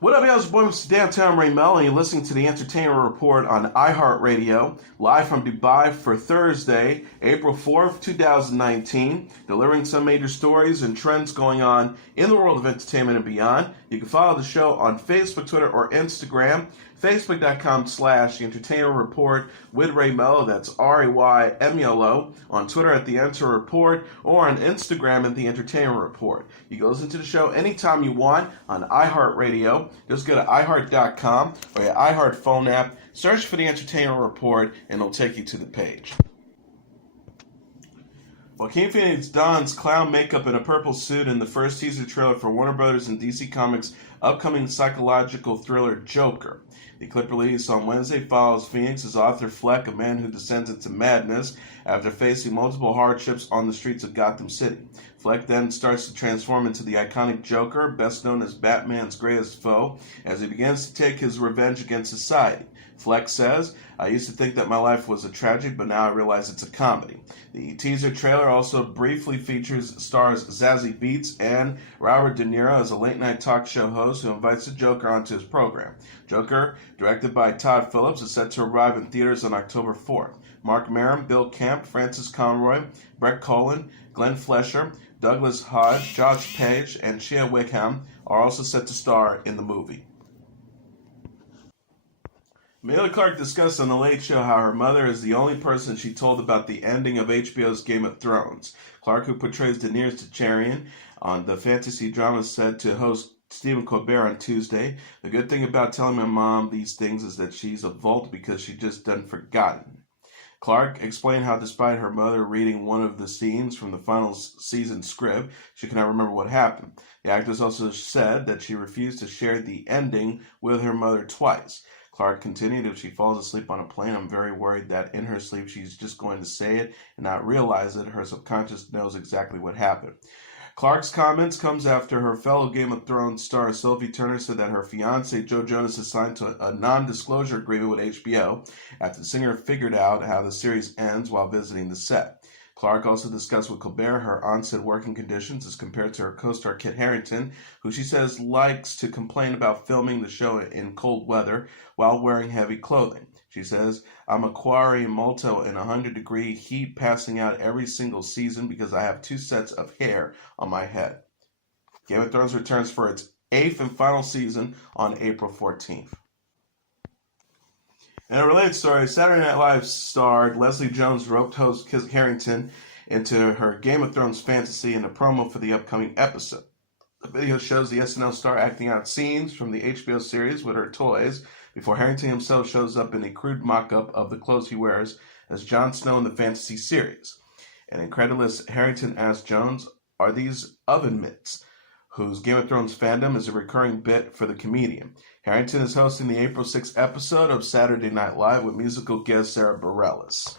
What up, y'all? It's your boy, Mr. Downtown Ray Melo, and you're listening to the Entertainment Report on iHeartRadio, live from Dubai for Thursday, April 4th, 2019, delivering some major stories and trends going on in the world of entertainment and beyond. You can follow the show on Facebook, Twitter, or Instagram. Facebook.com/The Entertainment Report with Ray Melo, that's RAYMELO, on Twitter at The Enter Report, or on Instagram at The Entertainment Report. You can listen to the show anytime you want on iHeartRadio. Just go to iHeart.com or your iHeart phone app, search for The Entertainment Report, and it'll take you to the page. Joaquin Phoenix dons clown makeup and a purple suit in the first teaser trailer for Warner Brothers and DC Comics' upcoming psychological thriller Joker. The clip released on Wednesday follows Phoenix as Arthur Fleck, a man who descends into madness after facing multiple hardships on the streets of Gotham City. Fleck then starts to transform into the iconic Joker, best known as Batman's greatest foe, as he begins to take his revenge against society. Fleck says, "I used to think that my life was a tragedy, but now I realize it's a comedy." The teaser trailer also briefly features stars Zazie Beetz and Robert De Niro as a late-night talk show host who invites the Joker onto his program. Joker, directed by Todd Phillips, is set to arrive in theaters on October 4th. Mark Maron, Bill Camp, Francis Conroy, Brett Cullen, Glenn Flesher, Douglas Hodge, Josh Page, and Shea Wickham are also set to star in the movie. Emilia Clarke discussed on The Late Show how her mother is the only person she told about the ending of HBO's Game of Thrones. Clarke, who portrays Daenerys Targaryen on the fantasy drama, said to host Stephen Colbert on Tuesday, "The good thing about telling my mom these things is that she's a vault because she just done forgotten." Clarke explained how despite her mother reading one of the scenes from the final season script, she cannot remember what happened. The actress also said that she refused to share the ending with her mother twice. Clarke continued, "If she falls asleep on a plane, I'm very worried that in her sleep she's just going to say it and not realize it. Her subconscious knows exactly what happened." Clarke's comments comes after her fellow Game of Thrones star Sophie Turner said that her fiancé Joe Jonas is signed to a non-disclosure agreement with HBO after the singer figured out how the series ends while visiting the set. Clarke also discussed with Colbert her on-set working conditions as compared to her co-star Kit Harrington, who she says likes to complain about filming the show in cold weather while wearing heavy clothing. She says, "I'm a quarry in Malta in 100-degree heat passing out every single season because I have 2 sets of hair on my head." Game of Thrones returns for its 8th and final season on April 14th. In a related story, Saturday Night Live star Leslie Jones roped host Kit Harrington into her Game of Thrones fantasy in a promo for the upcoming episode. The video shows the SNL star acting out scenes from the HBO series with her toys before Harrington himself shows up in a crude mock-up of the clothes he wears as Jon Snow in the fantasy series. An incredulous Harrington asked Jones, "Are these oven mitts?" whose Game of Thrones fandom is a recurring bit for the comedian. Harrington is hosting the April 6th episode of Saturday Night Live with musical guest Sarah Bareilles.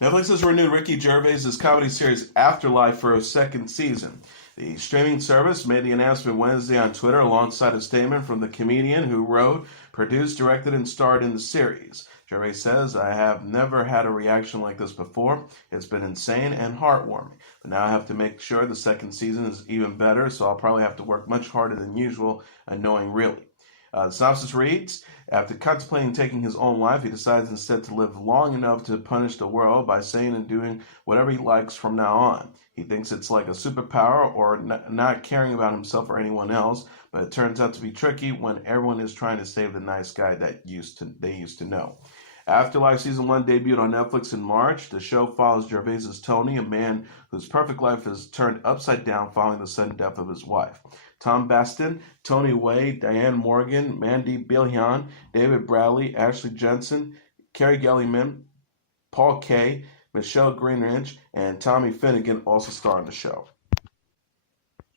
Netflix has renewed Ricky Gervais' comedy series After Life for a 2nd season. The streaming service made the announcement Wednesday on Twitter alongside a statement from the comedian who wrote, produced, directed, and starred in the series. Gervais says, "I have never had a reaction like this before. It's been insane and heartwarming. But now I have to make sure the 2nd season is even better, so I'll probably have to work much harder than usual, knowing really." The synopsis reads, after contemplating taking his own life, he decides instead to live long enough to punish the world by saying and doing whatever he likes from now on. He thinks it's like a superpower or not caring about himself or anyone else, but it turns out to be tricky when everyone is trying to save the nice guy that they used to know. Afterlife Season 1 debuted on Netflix in March. The show follows Gervais's Tony, a man whose perfect life is turned upside down following the sudden death of his wife. Tom Baston, Tony Way, Diane Morgan, Mandy Billion, David Bradley, Ashley Jensen, Carrie Gelliman, Paul Kay, Michelle Greenridge, and Tommy Finnegan also star in the show.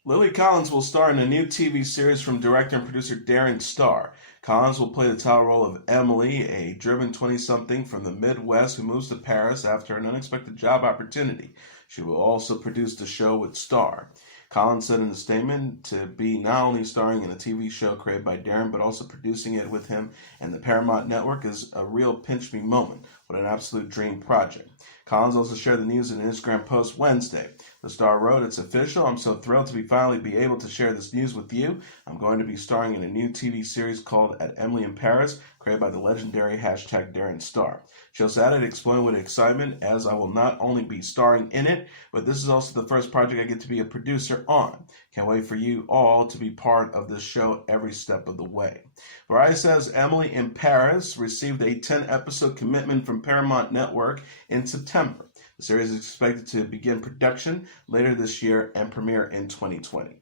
Lily Collins will star in a new TV series from director and producer Darren Star. Collins will play the title role of Emily, a driven 20-something from the Midwest who moves to Paris after an unexpected job opportunity. She will also produce the show with Star. Collins said in a statement to be not only starring in a TV show created by Darren, but also producing it with him and the Paramount Network is a real pinch-me moment. What an absolute dream project. Collins also shared the news in an Instagram post Wednesday. The Star wrote, "It's official. I'm so thrilled to finally be able to share this news with you. I'm going to be starring in a new TV series called At Emily in Paris, created by the legendary hashtag Darren Star." She also added, "Explain with excitement, as I will not only be starring in it, but this is also the first project I get to be a producer on. Can't wait for you all to be part of this show every step of the way." Variety says Emily in Paris received a 10-episode commitment from Paramount Network in September. The series is expected to begin production later this year and premiere in 2020.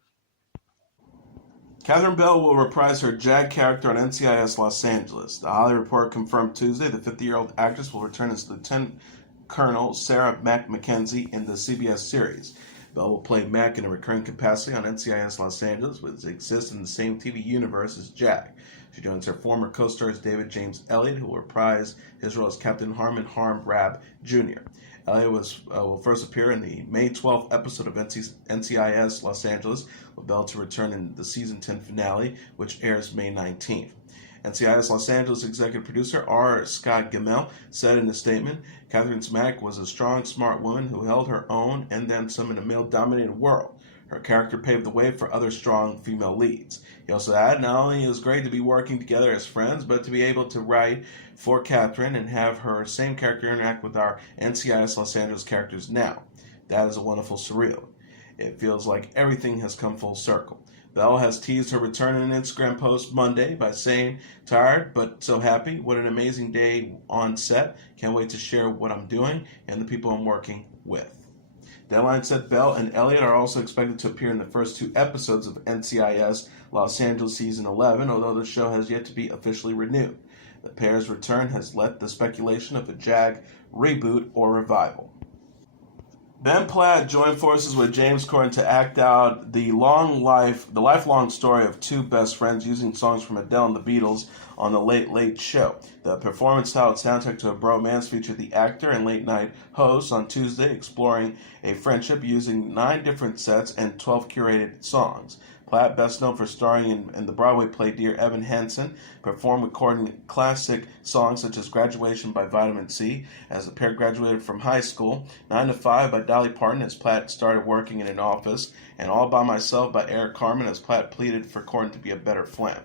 Katherine Bell will reprise her Jag character on NCIS Los Angeles. The Hollywood Reporter confirmed Tuesday the 50-year-old actress will return as Lieutenant Colonel Sarah Mac Mackenzie in the CBS series. Bell will play Mac in a recurring capacity on NCIS Los Angeles, which exists in the same TV universe as Jag. She joins her former co-stars David James Elliott, who will reprise his role as Captain Harmon Harm Rab Jr. Elliott will first appear in the May 12th episode of NCIS Los Angeles, with Bell to return in the season 10 finale, which airs May 19th. NCIS Los Angeles executive producer R. Scott Gamel said in a statement, "Catherine Mack was a strong, smart woman who held her own and then some in a male-dominated world. Her character paved the way for other strong female leads." He also added, "Not only is it great to be working together as friends, but to be able to write for Catherine and have her same character interact with our NCIS Los Angeles characters now. That is a wonderful surreal. It feels like everything has come full circle." Bell has teased her return in an Instagram post Monday by saying, "Tired, but so happy. What an amazing day on set. Can't wait to share what I'm doing and the people I'm working with." Deadline said Bell and Elliott are also expected to appear in the first 2 episodes of NCIS Los Angeles Season 11, although the show has yet to be officially renewed. The pair's return has led the speculation of a Jag reboot or revival. Ben Platt joined forces with James Corden to act out the lifelong story of 2 best friends using songs from Adele and the Beatles on The Late Late Show. The performance-styled soundtrack to a bromance featured the actor and late-night host on Tuesday exploring a friendship using 9 different sets and 12 curated songs. Platt, best known for starring in the Broadway play Dear Evan Hansen, performed with Corden classic songs such as Graduation by Vitamin C, as the pair graduated from high school, 9 to 5 by Dolly Parton as Platt started working in an office, and All by Myself by Eric Carmen as Platt pleaded for Corden to be a better friend.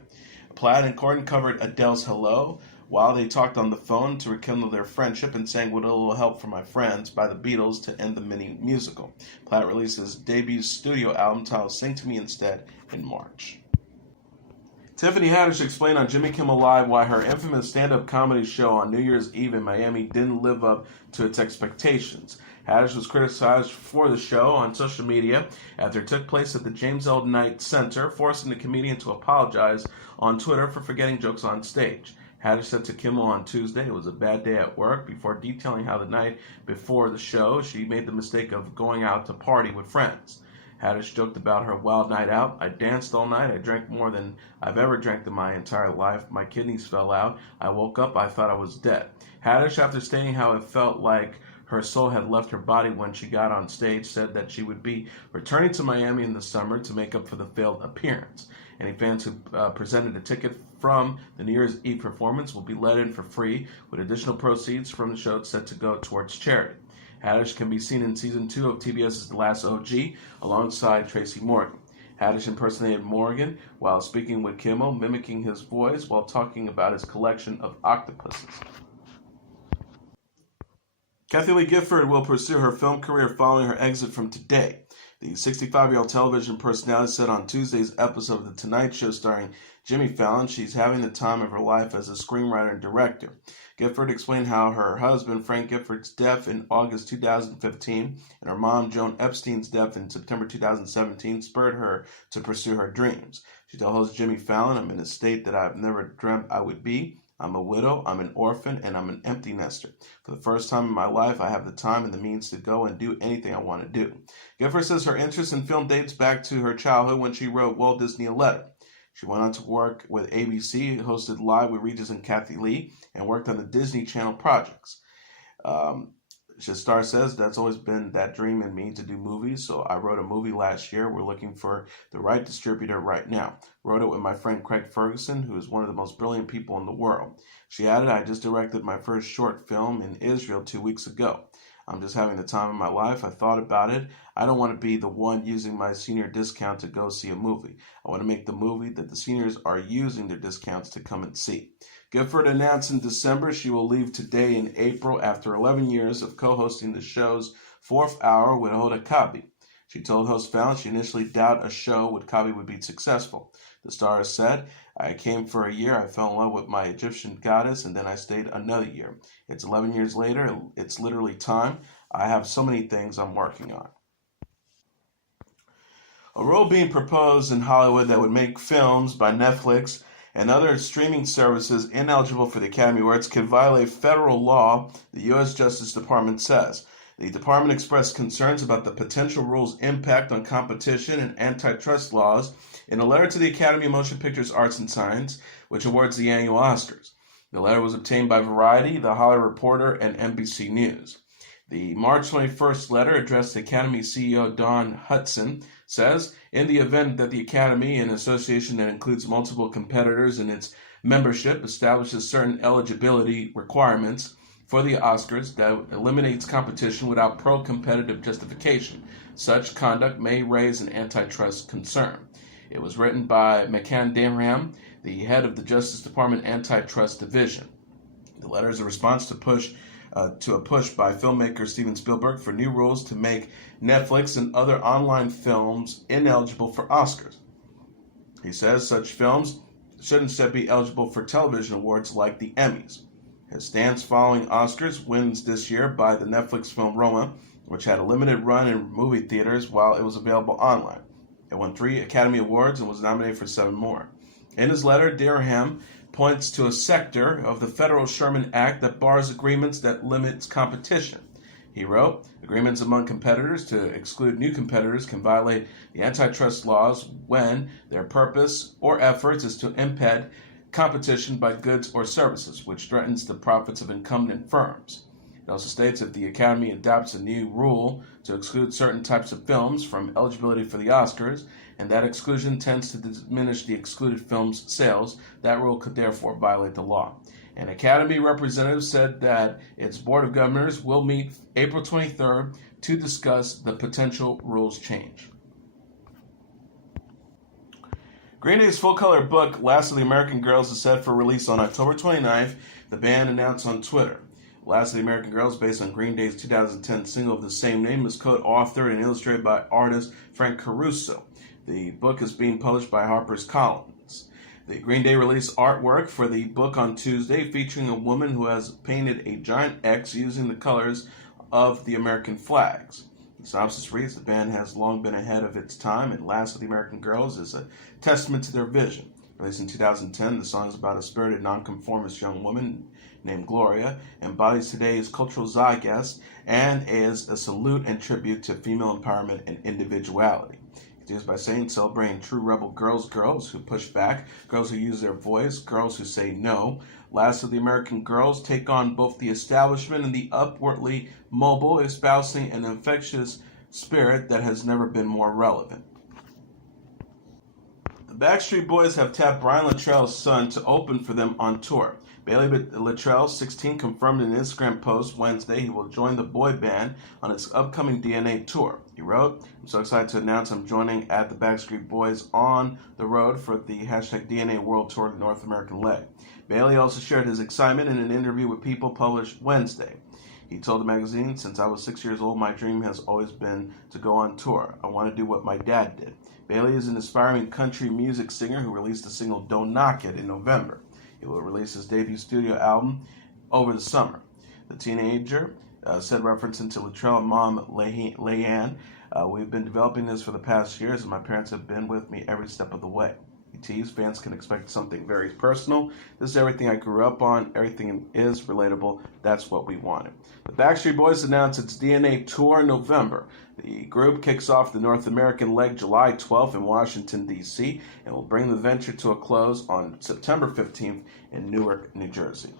Platt and Corden covered Adele's Hello while they talked on the phone to rekindle their friendship and sang With a Little Help from My Friends by the Beatles to end the mini musical. Platt released his debut studio album titled Sing to Me Instead in March. Tiffany Haddish explained on Jimmy Kimmel Live why her infamous stand-up comedy show on New Year's Eve in Miami didn't live up to its expectations. Haddish was criticized for the show on social media after it took place at the James L. Knight Center, forcing the comedian to apologize on Twitter for forgetting jokes on stage. Haddish said to Kimmel on Tuesday it was a bad day at work, before detailing how the night before the show she made the mistake of going out to party with friends. Haddish joked about her wild night out. "I danced all night. I drank more than I've ever drank in my entire life. My kidneys fell out. I woke up. I thought I was dead." Haddish, after stating how it felt like her soul had left her body when she got on stage, said that she would be returning to Miami in the summer to make up for the failed appearance. Any fans who presented a ticket from the New Year's Eve performance will be let in for free, with additional proceeds from the show set to go towards charity. Haddish can be seen in Season 2 of TBS's The Last OG alongside Tracy Morgan. Haddish impersonated Morgan while speaking with Kimmel, mimicking his voice while talking about his collection of octopuses. Kathie Lee Gifford will pursue her film career following her exit from Today. The 65-year-old television personality said on Tuesday's episode of The Tonight Show starring Jimmy Fallon she's having the time of her life as a screenwriter and director. Gifford explained how her husband, Frank Gifford's death in August 2015 and her mom, Joan Epstein's death in September 2017 spurred her to pursue her dreams. She told host Jimmy Fallon, "I'm in a state that I've never dreamt I would be. I'm a widow, I'm an orphan, and I'm an empty nester. For the first time in my life, I have the time and the means to go and do anything I want to do." Gifford says her interest in film dates back to her childhood when she wrote Walt Disney a letter. She went on to work with ABC, hosted Live with Regis and Kathie Lee, and worked on the Disney Channel projects. Star says, "That's always been that dream in me to do movies, so I wrote a movie last year. We're looking for the right distributor right now. Wrote it with my friend Craig Ferguson, who is one of the most brilliant people in the world." She added, "I just directed my first short film in Israel 2 weeks ago. I'm just having the time of my life. I thought about it. I don't want to be the one using my senior discount to go see a movie. I want to make the movie that the seniors are using their discounts to come and see. Gifford announced in December she will leave Today in April after 11 years of co-hosting the show's fourth hour with Hoda Kotb. She told host Fallon she initially doubted a show with Kotb would be successful. The star said, I came for a year, I fell in love with my Egyptian goddess, and then I stayed another year. It's 11 years later, it's literally time. I have so many things I'm working on. A rule being proposed in Hollywood that would make films by Netflix and other streaming services ineligible for the Academy Awards could violate federal law, the U.S. Justice Department says. The department expressed concerns about the potential rule's impact on competition and antitrust laws in a letter to the Academy of Motion Pictures Arts and Science, which awards the annual Oscars. The letter was obtained by Variety, The Hollywood Reporter, and NBC News. The March 21st letter addressed to Academy CEO Dawn Hudson says, in the event that the Academy, an association that includes multiple competitors in its membership, establishes certain eligibility requirements for the Oscars that eliminates competition without pro-competitive justification, such conduct may raise an antitrust concern. It was written by McCann Damraham, the head of the Justice Department Antitrust Division. The letter is a response to a push by filmmaker Steven Spielberg for new rules to make Netflix and other online films ineligible for Oscars. He says such films should instead be eligible for television awards like the Emmys. His stance following Oscars wins this year by the Netflix film Roma, which had a limited run in movie theaters while it was available online. It won 3 Academy Awards and was nominated for 7 more. In his letter, Darraham points to a sector of the Federal Sherman Act that bars agreements that limits competition. He wrote, agreements among competitors to exclude new competitors can violate the antitrust laws when their purpose or efforts is to impede competition by goods or services, which threatens the profits of incumbent firms. It also states if the Academy adopts a new rule to exclude certain types of films from eligibility for the Oscars, and that exclusion tends to diminish the excluded film's sales, that rule could therefore violate the law. An Academy representative said that its Board of Governors will meet April 23rd to discuss the potential rules change. Green Day's full-color book, Last of the American Girls, is set for release on October 29th, the band announced on Twitter. Last of the American Girls, based on Green Day's 2010 single of the same name, is co-authored and illustrated by artist Frank Caruso. The book is being published by HarperCollins. The Green Day released artwork for the book on Tuesday, featuring a woman who has painted a giant X using the colors of the American flags. The synopsis reads, the band has long been ahead of its time, and Last of the American Girls is a testament to their vision. Released in 2010, the song is about a spirited nonconformist young woman named Gloria, embodies today's cultural zeitgeist, and is a salute and tribute to female empowerment and individuality. It continues by saying, celebrating true rebel girls who push back, girls who use their voice, girls who say no. Last of the American Girls take on both the establishment and the upwardly mobile, espousing an infectious spirit that has never been more relevant. The Backstreet Boys have tapped Brian Littrell's son to open for them on tour. Bailey Littrell, 16, confirmed in an Instagram post Wednesday he will join the boy band on its upcoming DNA tour. He wrote, I'm so excited to announce I'm joining at the Backstreet Boys on the road for the #DNA World Tour, the North American leg. Bailey also shared his excitement in an interview with People published Wednesday. He told the magazine, since I was 6 years old, my dream has always been to go on tour. I want to do what my dad did. Bailey is an aspiring country music singer who released the single Don't Knock It in November. He will release his debut studio album over the summer. The teenager said, referencing to Littrell and mom Leanne, we've been developing this for the past years, and my parents have been with me every step of the way. He teased, fans can expect something very personal. This is everything I grew up on. Everything is relatable. That's what we wanted. The Backstreet Boys announced its DNA tour in November. The group kicks off the North American leg July 12th in Washington, D.C., and will bring the venture to a close on September 15th in Newark, New Jersey.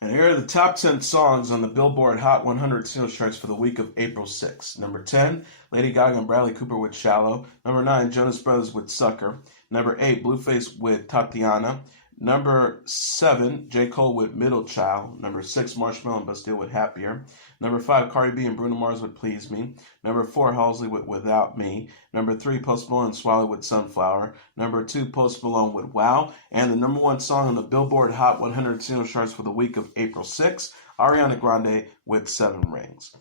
And here are the top 10 songs on the Billboard Hot 100 singles charts for the week of April 6th. Number 10, Lady Gaga and Bradley Cooper with Shallow. Number 9, Jonas Brothers with Sucker. Number 8, Blueface with Tatiana. Number 7, J. Cole with Middle Child. Number 6, Marshmello and Bastille with Happier. Number 5, Cardi B and Bruno Mars with Please Me. Number 4, Halsey with Without Me. Number 3, Post Malone and Swally with Sunflower. Number 2, Post Malone with Wow. And the number 1 song on the Billboard Hot 100 single charts for the week of April 6, Ariana Grande with 7 Rings.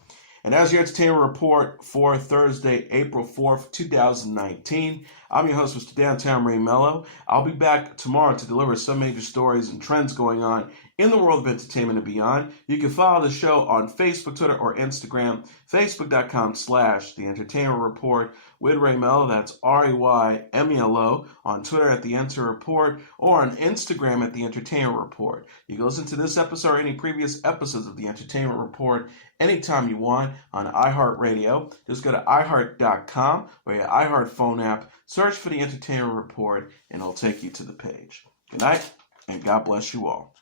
And as your entertainment report for Thursday, April 4th, 2019, I'm your host, Mr. Downtown Ray Melo. I'll be back tomorrow to deliver some major stories and trends going on in the world of entertainment and beyond. You can follow the show on Facebook, Twitter, or Instagram, facebook.com/The Entertainment Report with Ray Melo. That's RAYMELO. On Twitter at The Enter Report, or on Instagram at The Entertainment Report. You can listen to this episode or any previous episodes of The Entertainment Report anytime you want on iHeartRadio. Just go to iHeart.com or your iHeart phone app, search for The Entertainment Report, and it'll take you to the page. Good night, and God bless you all.